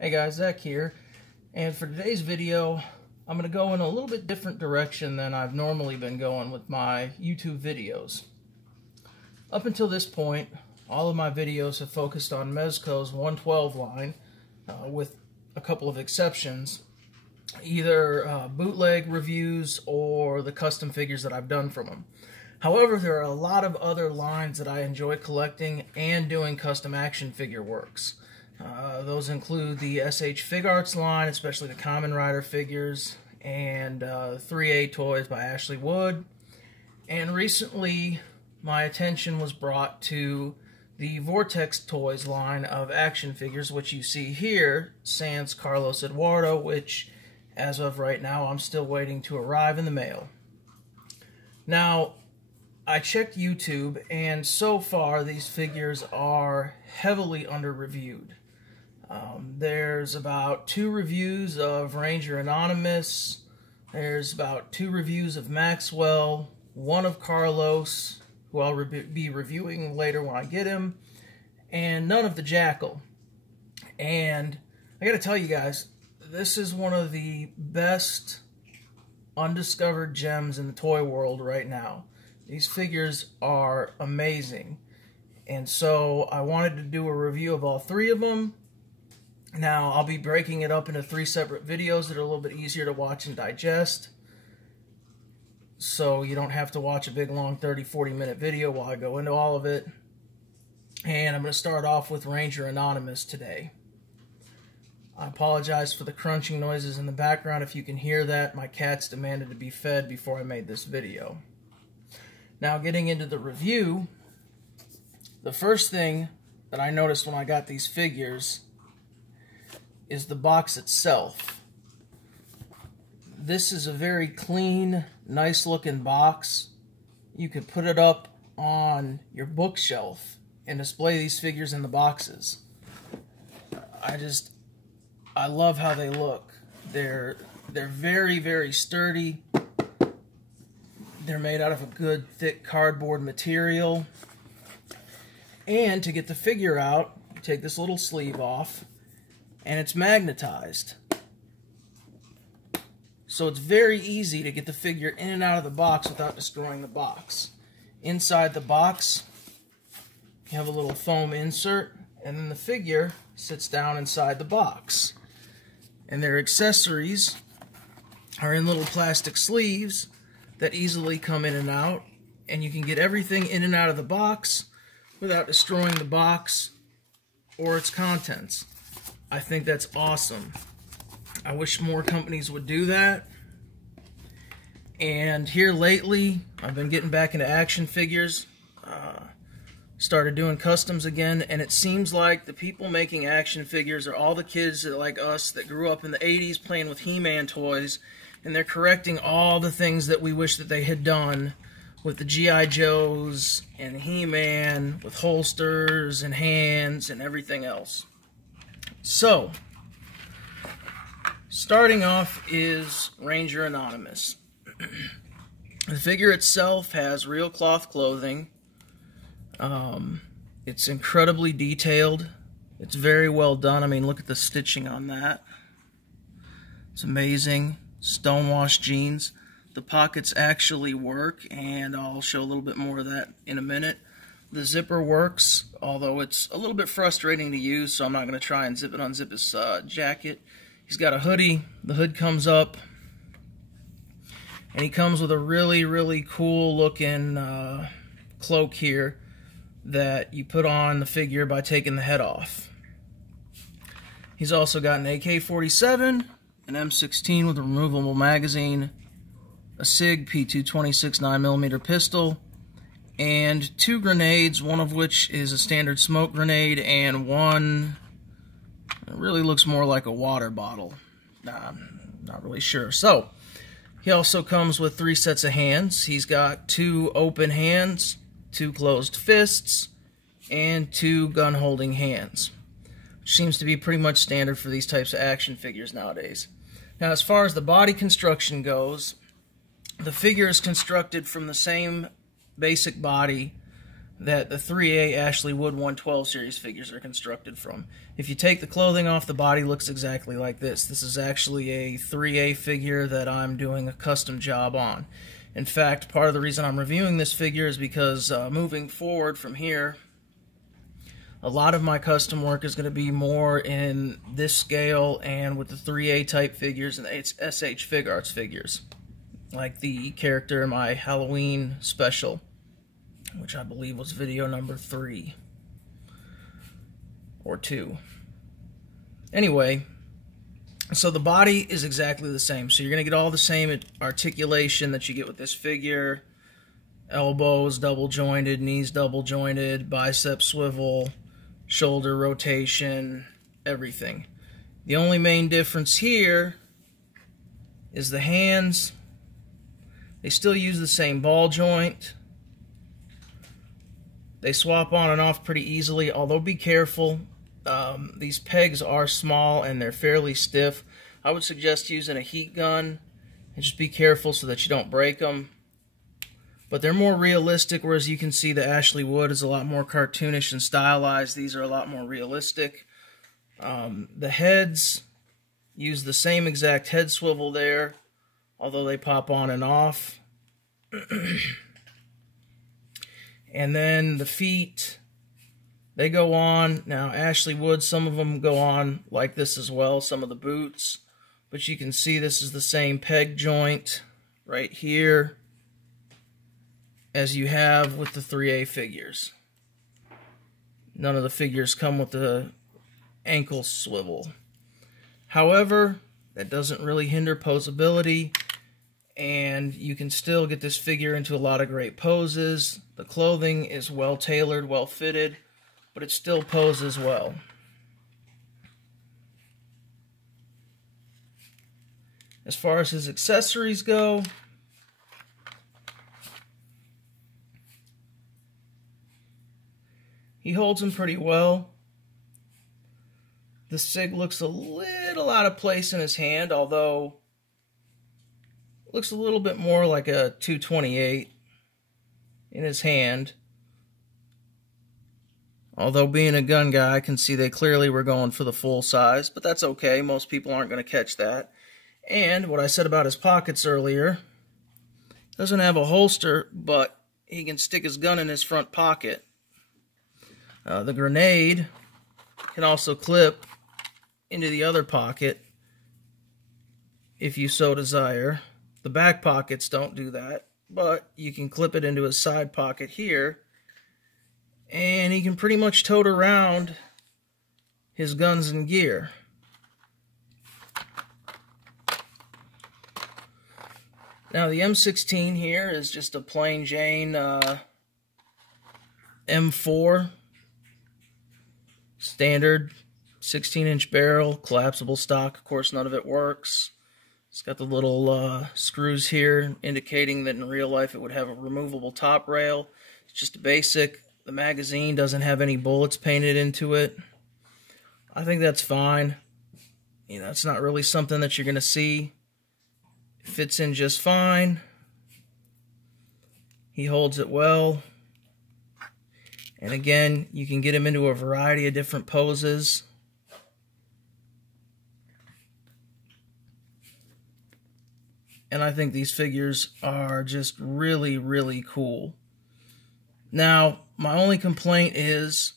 Hey guys, Zach here, and for today's video I'm going to go in a little bit different direction than I've normally been going with my YouTube videos. Up until this point, all of my videos have focused on Mezco's 112 line, with a couple of exceptions, either bootleg reviews or the custom figures that I've done from them. However, there are a lot of other lines that I enjoy collecting and doing custom action figure works. Those include the SH Fig Arts line, especially the Kamen Rider figures, and 3A Toys by Ashley Wood. And recently, my attention was brought to the Vortex Toys line of action figures, which you see here, sans Carlos Eduardo, which, as of right now, I'm still waiting to arrive in the mail. Now, I checked YouTube, and so far these figures are heavily under-reviewed. There's about 2 reviews of Ranger Anonymous, there's about 2 reviews of Maxwell, 1 of Carlos, who I'll be reviewing later when I get him, and none of the Jackal. And I gotta tell you guys, this is one of the best undiscovered gems in the toy world right now. These figures are amazing, and so I wanted to do a review of all 3 of them. Now, I'll be breaking it up into 3 separate videos that are a little bit easier to watch and digest, so you don't have to watch a big long 30-40 minute video while I go into all of it. And I'm going to start off with Ranger Anonymous today. I apologize for the crunching noises in the background. If you can hear that, my cats demanded to be fed before I made this video. Now, getting into the review, the first thing that I noticed when I got these figures is the box itself. This is a very clean, nice looking box. You could put it up on your bookshelf and display these figures in the boxes. I love how they look. They're very, very sturdy. They're made out of a good, thick cardboard material. And to get the figure out, you take this little sleeve off, and it's magnetized. So it's very easy to get the figure in and out of the box without destroying the box. Inside the box, you have a little foam insert, and then the figure sits down inside the box. And their accessories are in little plastic sleeves that easily come in and out, and you can get everything in and out of the box without destroying the box or its contents. I think that's awesome. I wish more companies would do that. And here lately, I've been getting back into action figures. Started doing customs again, and it seems like the people making action figures are all the kids that, like us, that grew up in the 80s playing with He-Man toys, and they're correcting all the things that we wish that they had done with the G.I. Joes and He-Man, with holsters and hands and everything else. So, starting off is Ranger Anonymous. The figure itself has real cloth clothing. It's incredibly detailed. It's very well done. I mean, look at the stitching on that. It's amazing. Stonewashed jeans. The pockets actually work, and I'll show a little bit more of that in a minute. The zipper works, although it's a little bit frustrating to use, so I'm not going to try and unzip his jacket. He's got a hoodie. The hood comes up, and he comes with a really, really cool looking cloak here that you put on the figure by taking the head off. He's also got an AK-47, an M16 with a removable magazine, a SIG P226 9mm pistol, and 2 grenades, one of which is a standard smoke grenade, and one really looks more like a water bottle. Not really sure. So, he also comes with 3 sets of hands. He's got 2 open hands, 2 closed fists, and 2 gun-holding hands, which seems to be pretty much standard for these types of action figures nowadays. Now, as far as the body construction goes, the figure is constructed from the same basic body that the 3A Ashley Wood 112 series figures are constructed from. If you take the clothing off, the body looks exactly like this. This is actually a 3A figure that I'm doing a custom job on. In fact, part of the reason I'm reviewing this figure is because moving forward from here, a lot of my custom work is going to be more in this scale and with the 3A type figures and the SH Fig Arts figures, like the character in my Halloween special, which I believe was video number 3 or 2. Anyway, so the body is exactly the same. So you're going to get all the same articulation that you get with this figure. Elbows double jointed, knees double jointed, bicep swivel, shoulder rotation, everything. The only main difference here is the hands. They still use the same ball joint. They swap on and off pretty easily, although be careful. These pegs are small and they're fairly stiff. I would suggest using a heat gun and just be careful so that you don't break them. But they're more realistic, whereas you can see the Ashley Wood is a lot more cartoonish and stylized. These are a lot more realistic. The heads use the same exact head swivel there, although they pop on and off. And then the feet, they go on. Now, Ashley Wood, some of them go on like this as well, some of the boots. But you can see this is the same peg joint right here as you have with the 3A figures. None of the figures come with the ankle swivel. However, that doesn't really hinder posability, and you can still get this figure into a lot of great poses. The clothing is well tailored, well fitted, but it still poses well. As far as his accessories go, he holds them pretty well. The SIG looks a little out of place in his hand, although it looks a little bit more like a 228 in his hand. Although being a gun guy, I can see they clearly were going for the full size, but that's okay. Most people aren't going to catch that. And what I said about his pockets earlier, doesn't have a holster, but he can stick his gun in his front pocket. The grenade can also clip into the other pocket if you so desire. The back pockets don't do that, but you can clip it into his side pocket here, and he can pretty much tote around his guns and gear. Now the M16 here is just a plain Jane M4, standard 16-inch barrel, collapsible stock. Of course, none of it works. It's got the little screws here indicating that in real life it would have a removable top rail. It's just a basic. The magazine doesn't have any bullets painted into it. I think that's fine. You know, it's not really something that you're going to see. It fits in just fine. He holds it well. And again, you can get him into a variety of different poses. And I think these figures are just really, really cool. Now, my only complaint is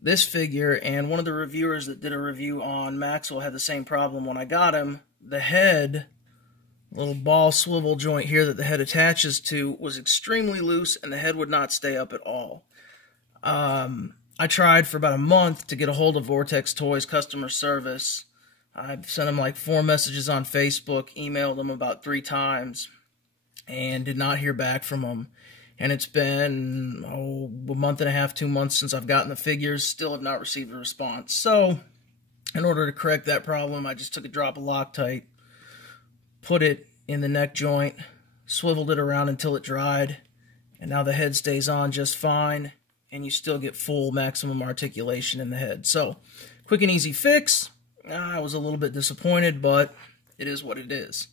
this figure, and one of the reviewers that did a review on Maxwell had the same problem when I got him. The head, little ball swivel joint here that the head attaches to, was extremely loose, and the head would not stay up at all. I tried for about a month to get a hold of Vortex Toys customer service. I sent them like 4 messages on Facebook, emailed them about 3 times, and did not hear back from them. And it's been, a month and a half, 2 months since I've gotten the figures, still have not received a response. So, in order to correct that problem, I just took a drop of Loctite, put it in the neck joint, swiveled it around until it dried, and now the head stays on just fine, and you still get full maximum articulation in the head. So, quick and easy fix. I was a little bit disappointed, but it is what it is.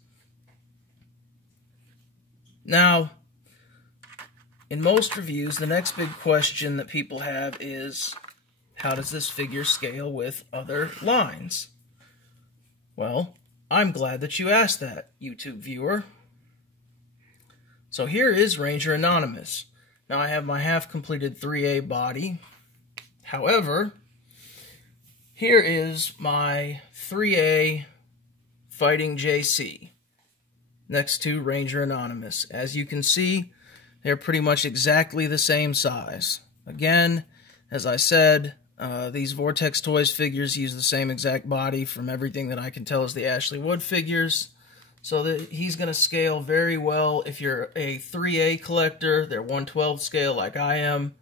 Now, In most reviews, the next big question that people have is, how does this figure scale with other lines? Well, I'm glad that you asked that, YouTube viewer. So here is Ranger Anonymous. Now I have my half-completed 3A body. However, here is my 3A Fighting JC next to Ranger Anonymous. As you can see, they're pretty much exactly the same size. Again, as I said, these Vortex Toys figures use the same exact body from everything that I can tell is the Ashley Wood figures. So that he's going to scale very well. If you're a 3A collector, they're 1/12 scale like I am,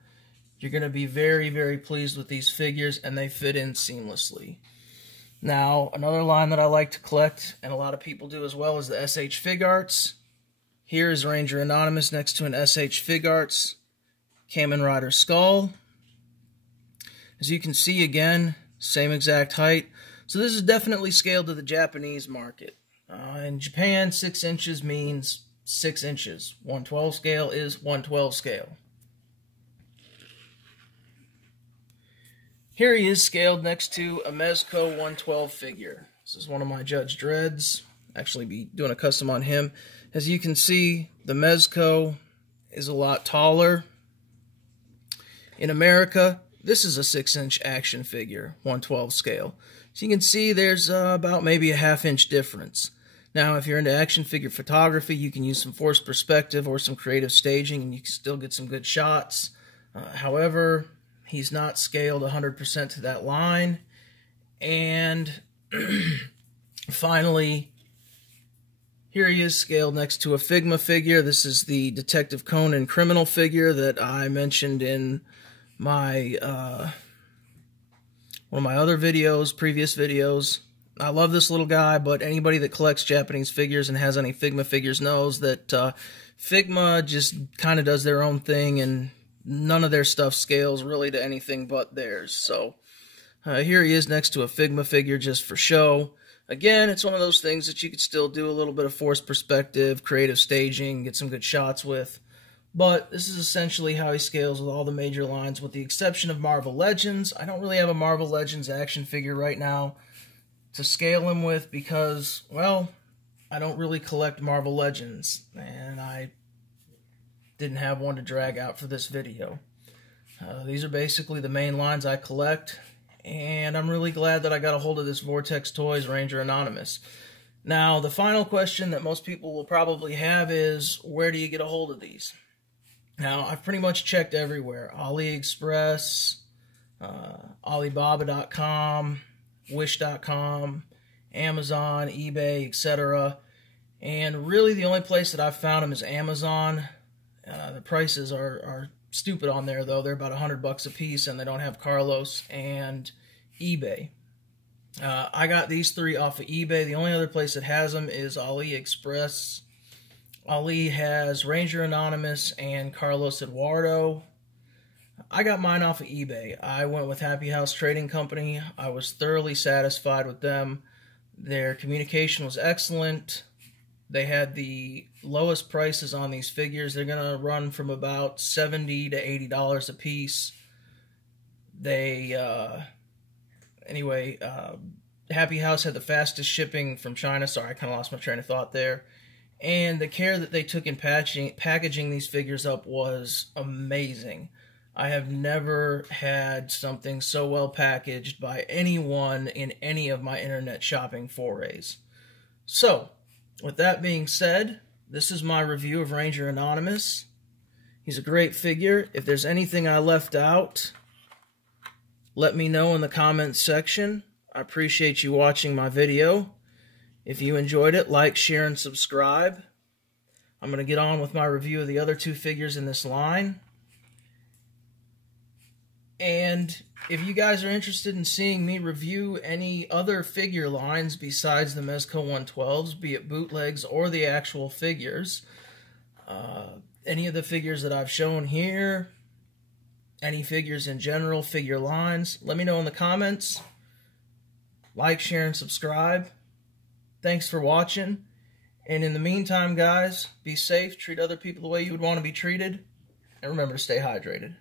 you're going to be very, very pleased with these figures, and they fit in seamlessly. Now, another line that I like to collect, and a lot of people do as well, is the SH Fig Arts. Here is Ranger Anonymous next to an SH Fig Arts Kamen Rider skull. As you can see, again, same exact height. So this is definitely scaled to the Japanese market. In Japan, 6 inches means 6 inches. 1/12 scale is 1/12 scale. Here he is scaled next to a Mezco 1/12 figure. This is one of my Judge Dreads. Actually be doing a custom on him. As you can see, the Mezco is a lot taller. In America, this is a 6-inch action figure, 1/12 scale. So you can see there's about maybe a ½ inch difference. Now, if you're into action figure photography, you can use some forced perspective or some creative staging, and you can still get some good shots. However, he's not scaled 100% to that line. And finally, here he is scaled next to a Figma figure. This is the Detective Conan criminal figure that I mentioned in my one of my other videos, previous videos. I love this little guy, but anybody that collects Japanese figures and has any Figma figures knows that Figma just kind of does their own thing, and none of their stuff scales really to anything but theirs. So here he is next to a Figma figure just for show. Again, it's one of those things that you could still do a little bit of forced perspective, creative staging, get some good shots with. But this is essentially how he scales with all the major lines, with the exception of Marvel Legends. I don't really have a Marvel Legends action figure right now to scale him with because, well, I don't really collect Marvel Legends, and I didn't have one to drag out for this video. These are basically the main lines I collect, and I'm really glad that I got a hold of this Vortex Toys Ranger Anonymous. Now, the final question that most people will probably have is, where do you get a hold of these? Now, I've pretty much checked everywhere. AliExpress, Alibaba.com, Wish.com, Amazon, eBay, etc. And really the only place that I've found them is Amazon. The prices are stupid on there, though. They're about $100 a piece, and they don't have Carlos and eBay. I got these 3 off of eBay. The only other place that has them is AliExpress. Ali has Ranger Anonymous and Carlos Eduardo. I got mine off of eBay. I went with Happy House Trading Company. I was thoroughly satisfied with them. Their communication was excellent. They had the lowest prices on these figures. They're going to run from about $70 to $80 a piece. Happy House had the fastest shipping from China. Sorry, I kind of lost my train of thought there. And the care that they took in packaging these figures up was amazing. I have never had something so well packaged by anyone in any of my internet shopping forays. So, with that being said, this is my review of Ranger Anonymous. He's a great figure. If there's anything I left out, let me know in the comments section. I appreciate you watching my video. If you enjoyed it, like, share, and subscribe. I'm going to get on with my review of the other 2 figures in this line. And if you guys are interested in seeing me review any other figure lines besides the Mezco 112s, be it bootlegs or the actual figures, any of the figures that I've shown here, any figures in general, figure lines, let me know in the comments. Like, share, and subscribe. Thanks for watching. And in the meantime, guys, be safe. Treat other people the way you would want to be treated. and remember to stay hydrated.